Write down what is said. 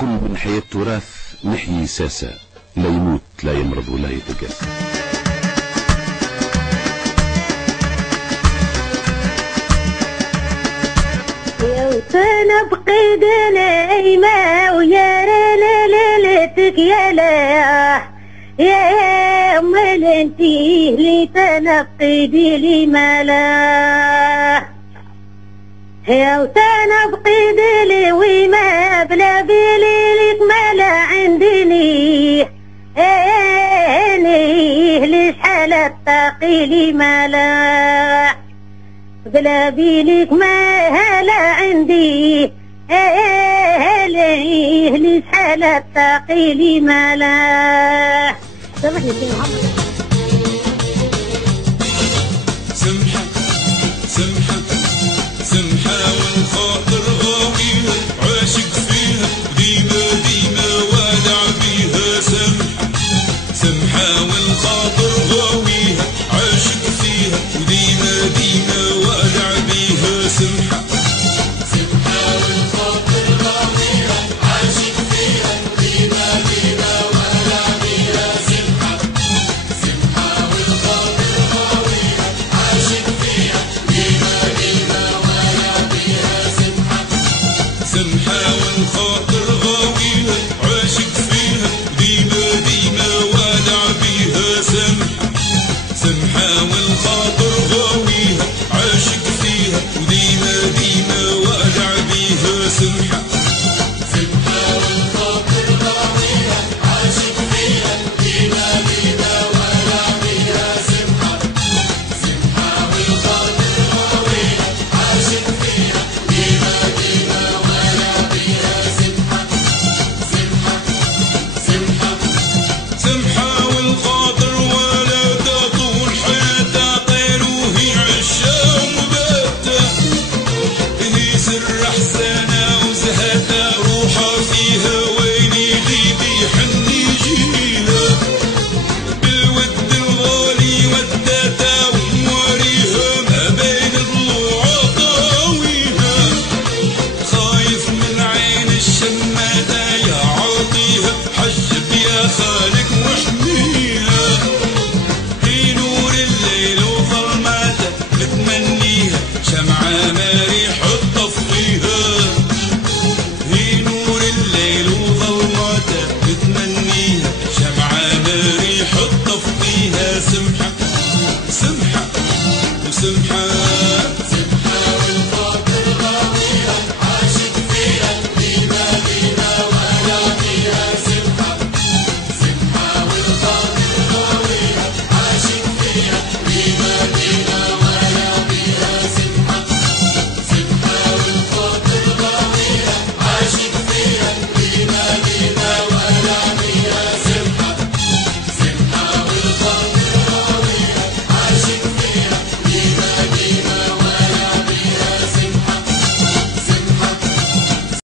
كل من حياة تراث نحيي ساسة، لا يموت لا يمرض ولا يتقاس. يا وسنة بقيد الايما ويا ليلتك يا لا يا مال انتي اللي تنقيدي لي مالا. يا وسنة بقيد لي وما بلا بيلي لك مالا عندني اني لشحال الطاقي لي مالا بلا بيلك ما هلا عندي ليه لشحال الطاقي لي مالا. سامحني سي محمد. سمحة سمحة سمحة والخاطر غاويها عاشق فيها ديما ديما وادع بيها. سمحة سمحة والخاطر غاويها عاشق فيها وديما ديما وادع بيها. سمحة سمحة والخاطر غاويها عاشق فيها وديما ديما وادع بيها. سمحة سمحة والخاطر غاويها عاشق فيها وديما ديما وادع بيها. سمحة سمحة والخاطر